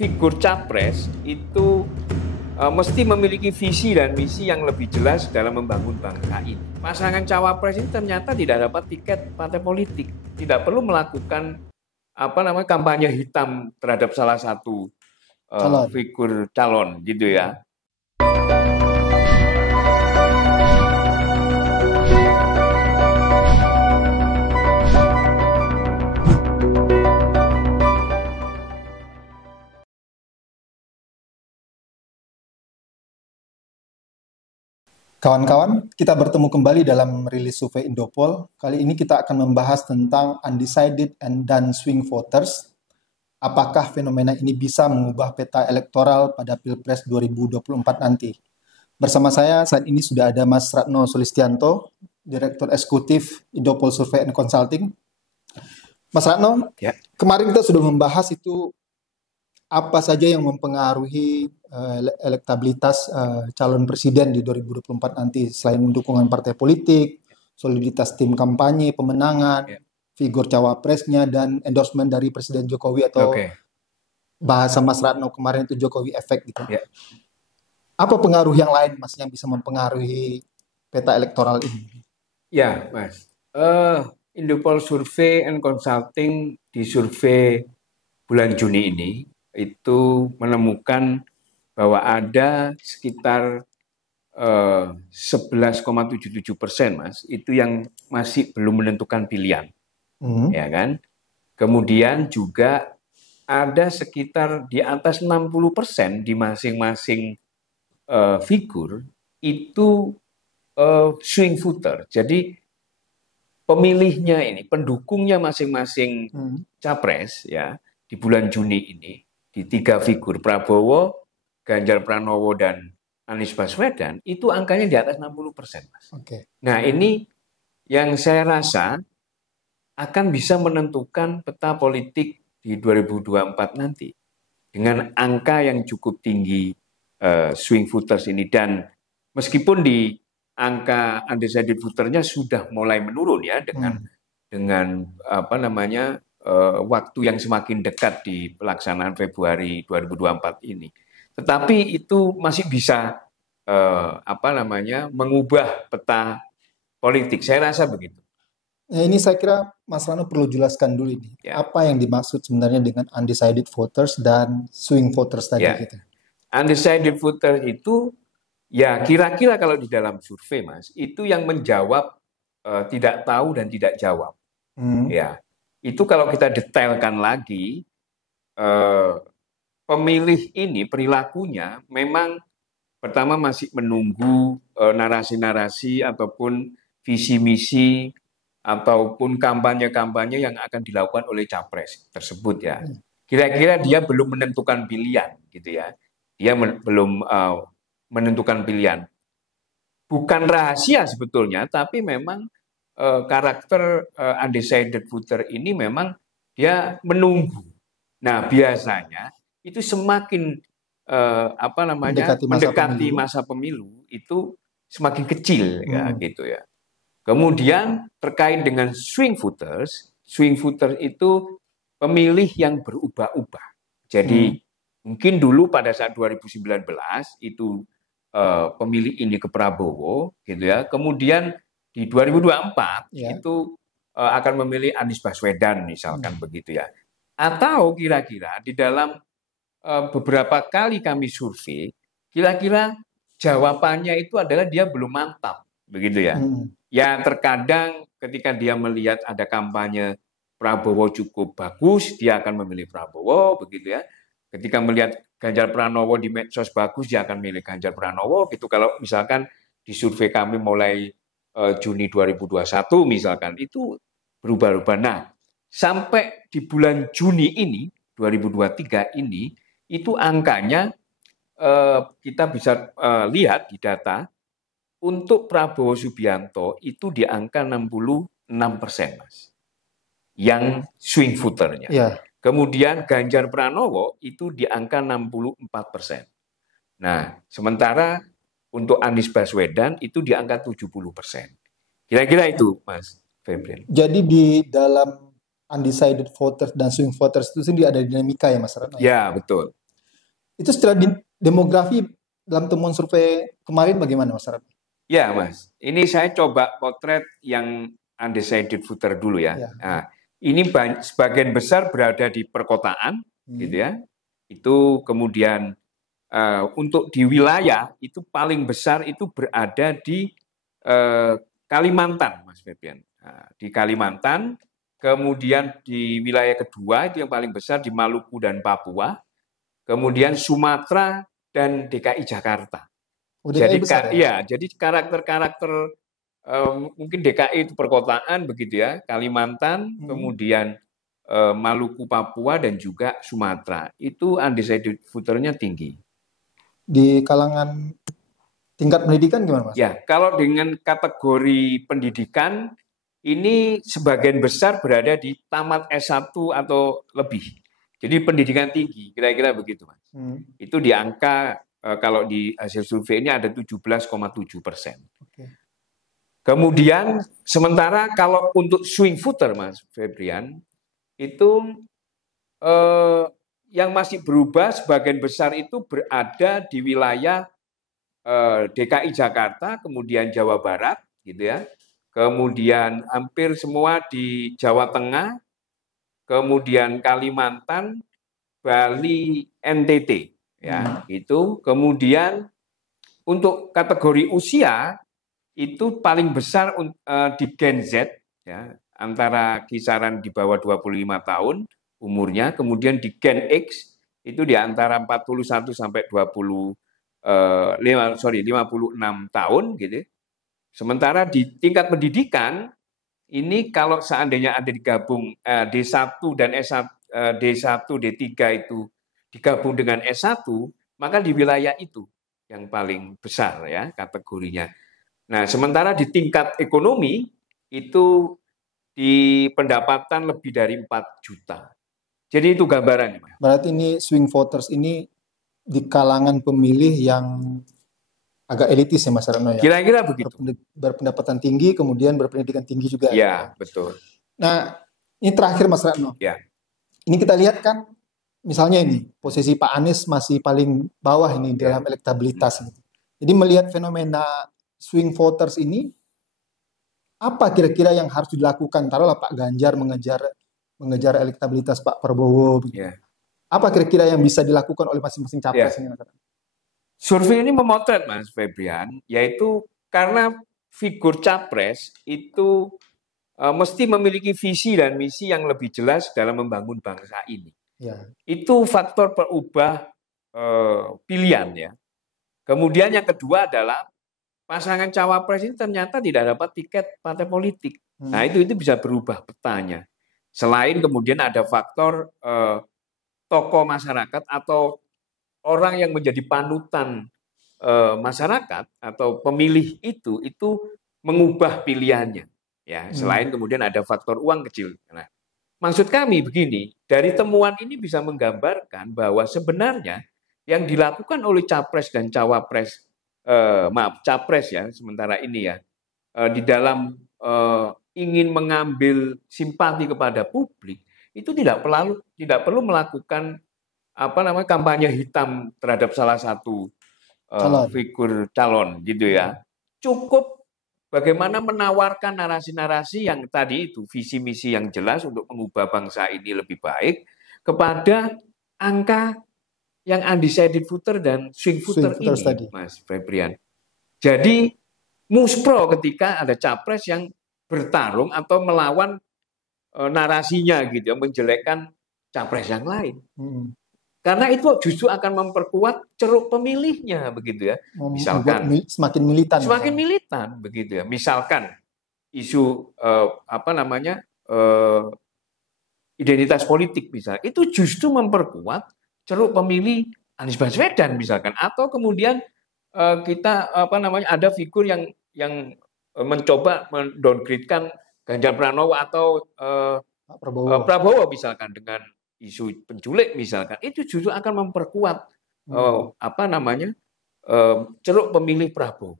figur capres itu mesti memiliki visi dan misi yang lebih jelas dalam membangun bangsa ini. Pasangan cawapres ini ternyata tidak dapat tiket partai politik, tidak perlu melakukan kampanye hitam terhadap salah satu figur calon gitu ya. Kawan-kawan, kita bertemu kembali dalam rilis survei Indopol. Kali ini kita akan membahas tentang undecided dan swing voters. Apakah fenomena ini bisa mengubah peta elektoral pada Pilpres 2024 nanti? Bersama saya saat ini sudah ada Mas Ratno Sulistianto, Direktur Eksekutif Indopol Survey and Consulting. Mas Ratno, kemarin kita sudah membahas itu apa saja yang mempengaruhi elektabilitas calon presiden di 2024 nanti, selain dukungan partai politik, soliditas tim kampanye, pemenangan, figur cawapresnya, dan endorsement dari Presiden Jokowi atau bahasa Mas Ratno kemarin itu Jokowi efek gitu. Apa pengaruh yang lain, Mas, yang bisa mempengaruhi peta elektoral ini? Ya, Mas. Indopol Survey and Consulting di survei bulan Juni ini itu menemukan bahwa ada sekitar 11,77%, Mas, itu yang masih belum menentukan pilihan, ya kan? Kemudian juga ada sekitar di atas 60% di masing-masing figur itu swing voter. Jadi pemilihnya ini, pendukungnya masing-masing capres ya di bulan Juni ini di 3 figur Prabowo, Ganjar Pranowo, dan Anies Baswedan itu angkanya di atas 60%, Mas. Nah, ini yang saya rasa akan bisa menentukan peta politik di 2024 nanti dengan angka yang cukup tinggi swing voters ini, dan meskipun di angka undecided voternya sudah mulai menurun ya dengan waktu yang semakin dekat di pelaksanaan Februari 2024 ini. Tetapi itu masih bisa mengubah peta politik. Saya rasa begitu. Nah, ini saya kira Mas Rano perlu jelaskan dulu ini. Apa yang dimaksud sebenarnya dengan undecided voters dan swing voters tadi gitu. Undecided voters itu ya kira-kira kalau di dalam survei, Mas, itu yang menjawab tidak tahu dan tidak jawab. Ya. Itu kalau kita detailkan lagi, pemilih ini perilakunya memang pertama masih menunggu narasi-narasi ataupun visi misi ataupun kampanye-kampanye yang akan dilakukan oleh capres tersebut ya. Kira-kira dia belum menentukan pilihan gitu ya. Dia belum menentukan pilihan. Bukan rahasia sebetulnya, tapi memang karakter undecided voter ini memang dia menunggu. Nah, biasanya itu semakin mendekati masa pemilu itu semakin kecil ya gitu ya. Kemudian terkait dengan swing voters itu pemilih yang berubah-ubah. Jadi mungkin dulu pada saat 2019 itu pemilih ini ke Prabowo gitu ya. Kemudian di 2024 itu akan memilih Anies Baswedan misalkan begitu ya. Atau kira-kira di dalam beberapa kali kami survei, kira-kira jawabannya itu adalah dia belum mantap begitu ya. Ya terkadang ketika dia melihat ada kampanye Prabowo cukup bagus, dia akan memilih Prabowo begitu ya. Ketika melihat Ganjar Pranowo di medsos bagus, dia akan memilih Ganjar Pranowo gitu. Kalau misalkan di survei kami mulai Juni 2021 misalkan, itu berubah-ubah. Nah, sampai di bulan Juni ini, 2023 ini, itu angkanya kita bisa lihat di data, untuk Prabowo Subianto itu di angka 66%, Mas. Yang swing voternya. Kemudian Ganjar Pranowo itu di angka 64%. Nah, sementara untuk Anies Baswedan itu di angka 70%. Kira-kira itu, Mas Febrin. Jadi di dalam undecided voters dan swing voters itu sendiri ada dinamika ya, Mas Ratno? Ya, betul. Itu secara demografi dalam temuan survei kemarin bagaimana Mas Ratno? Ya Mas, ini saya coba potret yang undecided voter dulu ya. Ya. Nah, ini sebagian besar berada di perkotaan, gitu ya. Itu kemudian untuk di wilayah itu paling besar itu berada di Kalimantan, Mas Febian. Nah, di Kalimantan, kemudian di wilayah kedua itu yang paling besar di Maluku dan Papua, kemudian Sumatera dan DKI Jakarta. DKI besar ya? Jadi karakter-karakter mungkin DKI itu perkotaan begitu ya, Kalimantan, kemudian Maluku, Papua dan juga Sumatera. Itu undecided voternya tinggi. Di kalangan tingkat pendidikan gimana Mas? Ya, kalau dengan kategori pendidikan ini sebagian besar berada di tamat S1 atau lebih. Jadi pendidikan tinggi, kira-kira begitu Mas. Itu di angka kalau di hasil survei ini ada 17,7%. Okay. Kemudian sementara kalau untuk swing voter Mas Febrian, itu yang masih berubah sebagian besar itu berada di wilayah DKI Jakarta, kemudian Jawa Barat, gitu ya. Kemudian hampir semua di Jawa Tengah, kemudian Kalimantan, Bali, NTT. Ya, itu kemudian untuk kategori usia itu paling besar di Gen Z ya, antara kisaran di bawah 25 tahun umurnya, kemudian di Gen X itu di antara 41 sampai 56 tahun gitu. Sementara di tingkat pendidikan ini kalau seandainya ada digabung D1 dan S1 D1 D3 itu digabung dengan S1, maka di wilayah itu yang paling besar ya kategorinya. Nah, sementara di tingkat ekonomi itu di pendapatan lebih dari 4 juta. Jadi itu gambarannya. Berarti ini swing voters ini di kalangan pemilih yang agak elitis ya Mas Ratno ya? Kira-kira begitu. Berpendapatan tinggi, kemudian berpendidikan tinggi juga. Ya, betul. Nah, ini terakhir Mas Ratno. Ya. Ini kita lihat kan, misalnya ini, posisi Pak Anies masih paling bawah ini dalam elektabilitas. Jadi melihat fenomena swing voters ini, apa kira-kira yang harus dilakukan? Taruhlah Pak Ganjar mengejar elektabilitas Pak Prabowo. Yeah. Apa kira-kira yang bisa dilakukan oleh masing-masing capres ini? Survei ini memotret Mas Febrian, yaitu karena figur capres itu mesti memiliki visi dan misi yang lebih jelas dalam membangun bangsa ini. Yeah. Itu faktor perubah pilihan ya. Kemudian yang kedua adalah pasangan cawapres ini ternyata tidak dapat tiket partai politik. Nah itu bisa berubah petanya. Selain kemudian ada faktor tokoh masyarakat atau orang yang menjadi panutan masyarakat atau pemilih itu mengubah pilihannya. Ya, selain kemudian ada faktor uang kecil. Nah, maksud kami begini, dari temuan ini bisa menggambarkan bahwa sebenarnya yang dilakukan oleh capres dan cawapres, capres ya sementara ini ya, di dalam ingin mengambil simpati kepada publik itu tidak perlu melakukan kampanye hitam terhadap salah satu figur calon gitu ya. Cukup bagaimana menawarkan narasi-narasi yang tadi itu visi misi yang jelas untuk mengubah bangsa ini lebih baik kepada angka yang undecided voter dan swing voter ini tadi. Mas Febrian. Jadi muspro ketika ada capres yang bertarung atau melawan narasinya gitu, menjelekkan capres yang lain. Karena itu justru akan memperkuat ceruk pemilihnya begitu ya. Misalkan semakin militan begitu ya. Misalkan isu identitas politik misalnya, itu justru memperkuat ceruk pemilih Anies Baswedan misalkan, atau kemudian kita ada figur yang mencoba mendowngrade-kan Ganjar Pranowo atau Prabowo misalkan dengan isu penculik misalkan, itu justru akan memperkuat ceruk pemilih Prabowo.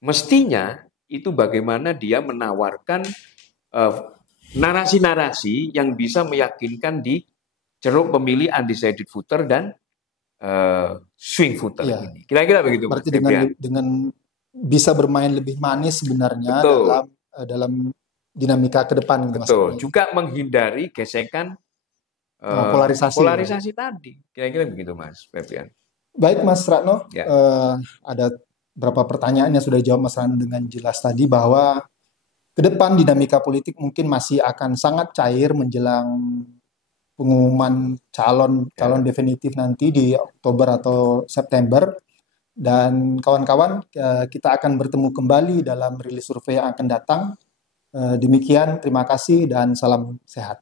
Mestinya itu bagaimana dia menawarkan narasi-narasi yang bisa meyakinkan di ceruk pemilih undecided voter dan swing voter Iya. ini. Kira-kira begitu, Mas Berarti Febrian. dengan bisa bermain lebih manis sebenarnya Betul. dalam dinamika ke depan gitu, Mas. Betul. Juga menghindari gesekan Polarisasi tadi. Kira-kira begitu, Mas Febrian. Baik, Mas Ratno. Ya. Ada beberapa pertanyaan yang sudah dijawab Mas Ratno dengan jelas tadi, bahwa ke depan dinamika politik mungkin masih akan sangat cair menjelang pengumuman calon definitif nanti di Oktober atau September. Dan kawan-kawan, kita akan bertemu kembali dalam rilis survei yang akan datang. Demikian, terima kasih dan salam sehat.